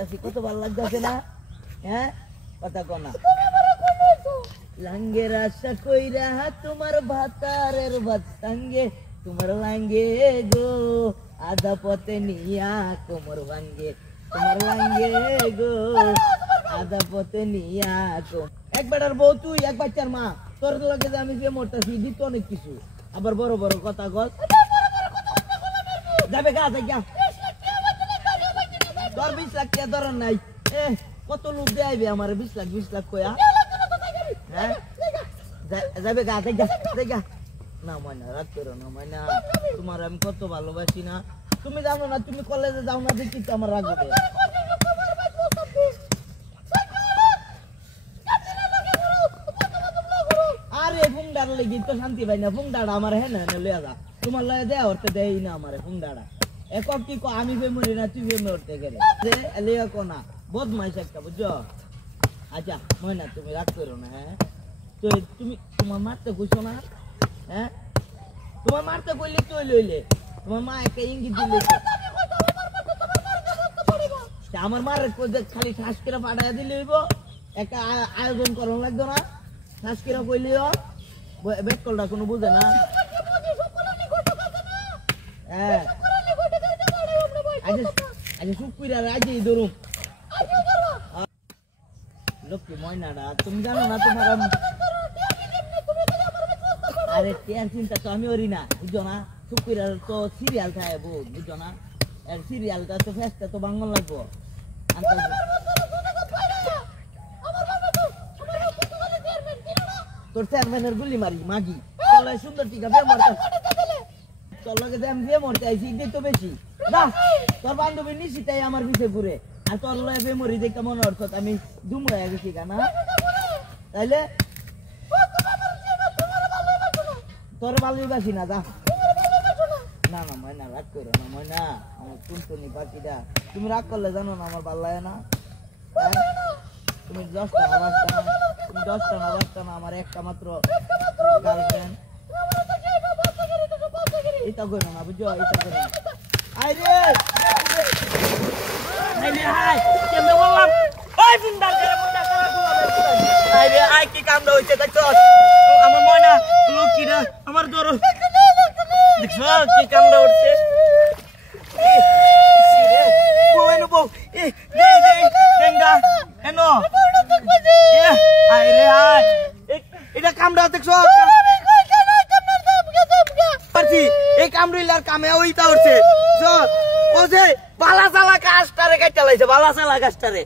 কইতাছি কত ভালো লাগতেছে না হ্যাঁ কথা কো না লাঙ্গের আশা কইরা তোমার ভাতারের ভাত সঙ্গে তোমার লাঙ্গে গো আধা পথে নিয়া কোমর ভাঙ্গে তোমার লাঙ্গে গো আধা পথে নিয়া এক বেটার বউ তুই এক বাচ্চার মা তোর লগে যে আমি যে মরতাছি দিত অনেক কিছু আবার বড় বড় কথা কল যাবে গা যা তোর 20 লাখ টাকা ধরন নাই কত লোক দেবে আমার 20 লাখ কয়া হ্যাঁ যাবে গা যা না ময়না রাত করো না ময়না তোমার আমি কত ভালোবাসি না তুমি জানো না তুমি কলেজে যাও না দেখি তো আমার রাগ উঠে আরে ফুংডার লাগি তো শান্তি পাই না ফুংডাড়া আমার হ্যাঁ না লইয়া যা তোমার লয়ে দেয়া হতে দেই না আমারে ফুংডাড়া একক কি আমি বেমরি না তুই বেমরি হতে গেলে যে লইয়া কো না বদমাইশ একটা বুঝছো আচ্ছা ময়না তুমি রাগ করো না হ্যাঁ তো তুমি তোমার মারতে কইছো না হ্যাঁ তোমার মারতে কইলে তুই লইলে তোমার মা একটা ইঙ্গিত দিলে আমার মার খালি শ্বাস করে পাঠাইয়া দিলে হইব একটা আয়োজন করন লাগতো না শ্বাস করে কইলিও বেকলটা কোনো বুঝে না হ্যাঁ আচ্ছা চুপ কইরা আজই ধরুন লক্ষ্মী ময়নাটা তুমি জানো না তোমার আরে তের চিন্তা তো আমি ওরি না বুঝছো না চুপ কইরা তো সিরিয়াল থাকে বহুত বুঝছো না এর সিরিয়ালটা তো ফেসটা তো বাংলা লাগবো তোর চেয়ারম্যানের গুলি মারি মাগি চলে সুন্দর টিকা বে মরতে তোর লগে যে আমি বে মরতে আইছি এটাই তো বেশি না তোর বান্ধবী নিশ্চিতাই আমার পিছে ঘুরে আর তোর লগে বে মরি দেখে মনে অর্থ আমি দুমড়া গেছি কেনা তাইলে তোর ভালোবাসি না যা না না ময়না রাগ করো না ময়না আমার টুনটুনি পাখিটা তুমি রাগ করলে জানো না আমার ভালো লাগে না তুমি 10টা না বাঁচতা না আমার একটা মাত্র গার্লফ্রেন্ড এটা করো না বুঝছো এটা করো না আইরে হাই কেমনে বললাম ওই বুন্ডা করে আইরে আই কি কামড়া হইছে দেখছো আমার ময়না লক্ষ্মীরা আমার ধরো দেখছো কি কামড়া উঠছে bueno bo venga eno aire ai এটা কামড়া দেখছো পারছি এই কামড়িলার কামে ওইটা উঠছে ও যে বালা চালা গাছটারে কাটতে লাইছে বালা চালা গাছটারে